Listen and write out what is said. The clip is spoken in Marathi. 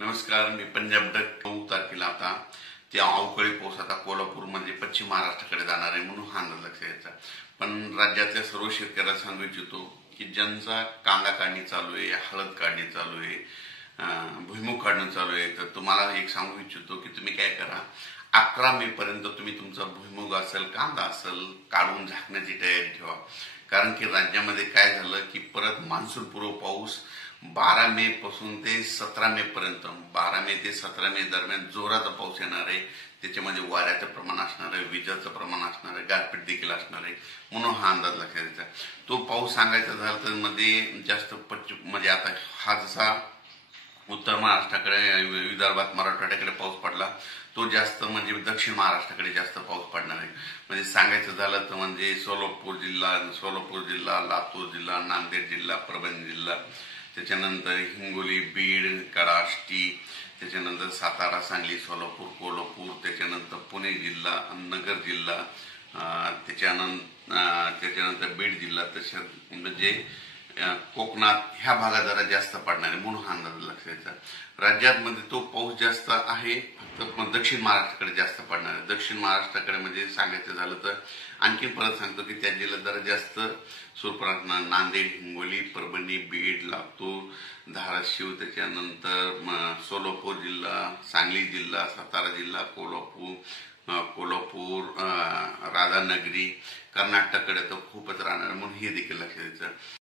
नमस्कार. मी पंजाब डक 9 तारखेला आता ते अवकाळी पाऊस आता कोल्हापूरमध्ये पश्चिम महाराष्ट्राकडे जाणार आहे म्हणून हा अंदाज लक्षात यायचा. पण राज्यातल्या सर्व शेतकऱ्यांना सांगू इच्छितो की ज्यांचा कांदा काढणी चालू आहे, हळद काढणी चालू आहे, भुईमूग काढणं चालू आहे, तर तुम्हाला एक सांगू इच्छितो की तुम्ही काय करा, 11 मे पर्यंत तुम्ही तुमचा भुईमूग असेल, कांदा असेल काढून झाकण्याची तयारी ठेवा. कारण की राज्यामध्ये काय झालं की परत मान्सून पूर्व पाऊस 12 मे पासून ते 17 मे पर्यंत, 12 मे ते 17 मे दरम्यान जोराचा पाऊस येणार आहे. त्याच्यामध्ये वाऱ्याचं प्रमाण असणार आहे, विजाचं प्रमाण असणार आहे, गारपीट देखील असणार आहे. म्हणून हा अंदाज लक्षात द्यायचा. तो पाऊस सांगायचा झाला तर मध्ये जास्त म्हणजे आता हा जसा उत्तर महाराष्ट्राकडे, विदर्भात, मराठवाड्याकडे पाऊस पडला, तो जास्त म्हणजे दक्षिण महाराष्ट्राकडे जास्त पाऊस पडणार आहे. म्हणजे सांगायचं झालं तर म्हणजे सोलापूर जिल्हा, लातूर जिल्हा, नांदेड जिल्हा, परभणी जिल्हा, त्याच्यानंतर हिंगोली, बीड, आष्टी, त्याच्यानंतर सातारा, सांगली, सोलापूर, कोल्हापूर, त्याच्यानंतर पुणे जिल्हा, नगर जिल्हा, त्याच्यानंतर बीड जिल्हा, तसंच म्हणजे कोकणात ह्या भागात जरा जास्त पडणार आहे म्हणून हा अंदाज लक्षात द्यायचा. राज्यामध्ये तो पाऊस जास्त आहे, फक्त दक्षिण महाराष्ट्राकडे जास्त पडणार आहे. दक्षिण महाराष्ट्राकडे म्हणजे सांगायचं झालं तर आणखी परत सांगतो की त्या जिल्ह्यात जरा जास्त स्वरूपात नांदेड, हिंगोली, परभणी, बीड, लातूर, धाराशिव, त्याच्यानंतर सोलापूर जिल्हा, सांगली जिल्हा, सातारा जिल्हा, कोल्हापूर, राधानगरी, कर्नाटककडे तर खूपच राहणार म्हणून हे देखील लक्षात द्यायचं.